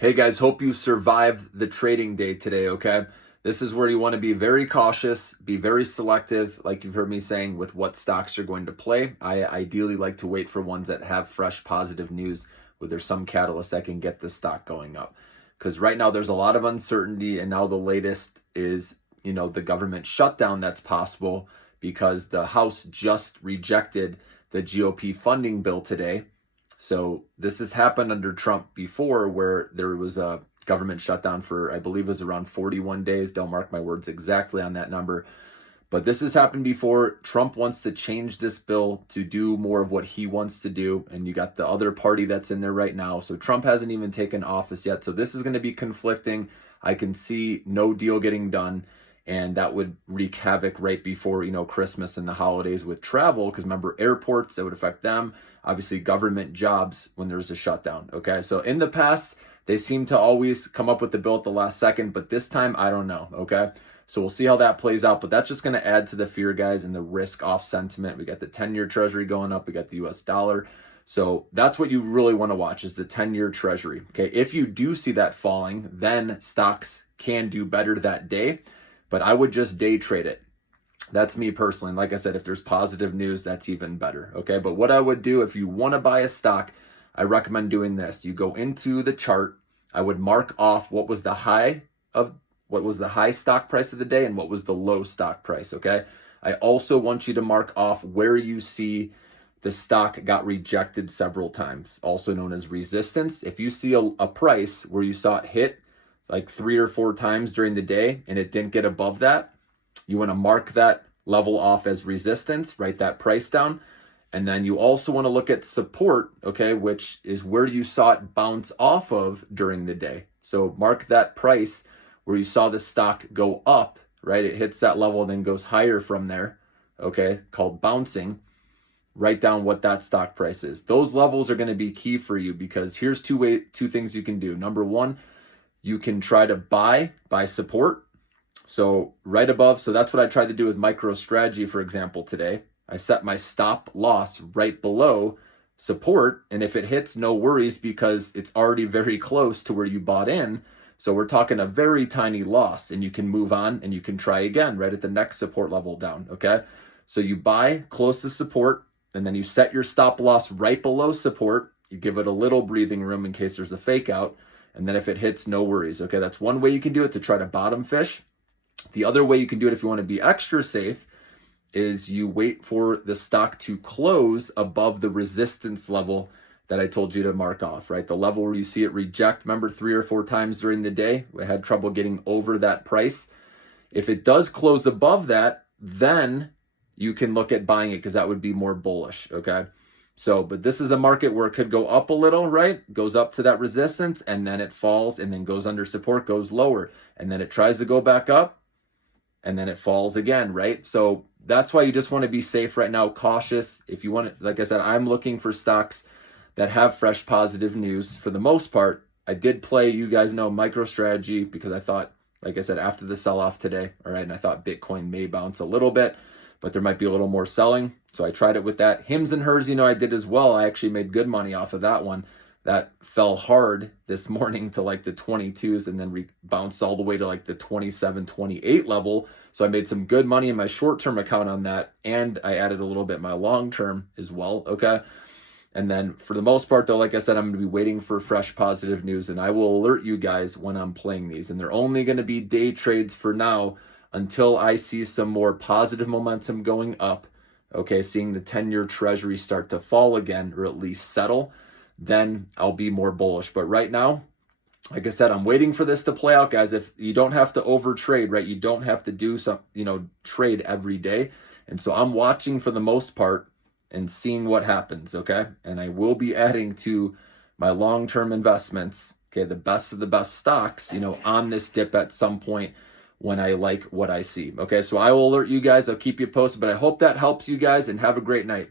Hey guys, hope you survived the trading day today, okay? This is where you want to be very cautious, be very selective, like you've heard me saying, with what stocks you're going to play. I ideally like to wait for ones that have fresh positive news where there's some catalyst that can get the stock going up. Because right now there's a lot of uncertainty, and now the latest is, the government shutdown that's possible because the House just rejected the GOP funding bill today. So this has happened under Trump before, where there was a government shutdown for, I believe it was around 41 days. Don't mark my words exactly on that number. But this has happened before. Trump wants to change this bill to do more of what he wants to do. And you got the other party that's in there right now. So Trump hasn't even taken office yet. So this is going to be conflicting. I can see no deal getting done. And that would wreak havoc right before, Christmas and the holidays with travel. Because remember, airports, that would affect them. Obviously, government jobs when there's a shutdown. Okay. So in the past, they seem to always come up with the bill at the last second. But this time, I don't know. Okay. So we'll see how that plays out, but that's just going to add to the fear, guys, and the risk off sentiment. We got the 10-year treasury going up. We got the US dollar. So that's what you really want to watch is the 10-year treasury. Okay. If you do see that falling, then stocks can do better that day, but I would just day trade it. That's me personally. And like I said, if there's positive news, that's even better. Okay. But what I would do if you want to buy a stock, I recommend doing this. You go into the chart. I would mark off what was the high stock price of the day and what was the low stock price, okay? I also want you to mark off where you see the stock got rejected several times, also known as resistance. If you see a price where you saw it hit like 3 or 4 times during the day and it didn't get above that, you want to mark that level off as resistance, write that price down. And then you also want to look at support, okay, which is where you saw it bounce off of during the day. So mark that price where you saw the stock go up, right? It hits that level, then goes higher from there, okay, called bouncing. Write down what that stock price is. Those levels are going to be key for you because here's two things you can do. Number one, you can try to buy support. So right above, so that's what I tried to do with MicroStrategy, for example, today. I set my stop loss right below support, and if it hits, no worries because it's already very close to where you bought in. So we're talking a very tiny loss, and you can move on and you can try again right at the next support level down, okay? So you buy close to support, and then you set your stop loss right below support. You give it a little breathing room in case there's a fake out, and then if it hits, no worries, okay? That's one way you can do it to try to bottom fish. The other way you can do it if you want to be extra safe is you wait for the stock to close above the resistance level that I told you to mark off, right? The level where you see it reject, remember 3 or 4 times during the day, we had trouble getting over that price. If it does close above that, then you can look at buying it because that would be more bullish, okay? So, but this is a market where it could go up a little, right? Goes up to that resistance and then it falls and then goes under support, goes lower, and then it tries to go back up and then it falls again, right? So that's why you just want to be safe right now, cautious. If you want to, like I said, I'm looking for stocks that have fresh positive news. For the most part, I did play, you guys know, MicroStrategy because I thought, like I said, after the sell-off today, all right, and I thought Bitcoin may bounce a little bit, but there might be a little more selling. So I tried it with that. Hims and Hers, I did as well. I actually made good money off of that one. That fell hard this morning to like the 22s and then bounced all the way to like the 27, 28 level. So I made some good money in my short-term account on that. And I added a little bit my long-term as well, okay? And then for the most part, though, like I said, I'm going to be waiting for fresh positive news, and I will alert you guys when I'm playing these. And they're only going to be day trades for now until I see some more positive momentum going up, okay, seeing the 10-year treasury start to fall again, or at least settle, then I'll be more bullish. But right now, like I said, I'm waiting for this to play out, guys. If you don't have to over trade, right? You don't have to do some, trade every day. And so I'm watching for the most part and seeing what happens, okay? And I will be adding to my long-term investments, okay, the best of the best stocks, on this dip at some point when I like what I see, okay? So I will alert you guys. I'll keep you posted, but I hope that helps you guys, and have a great night.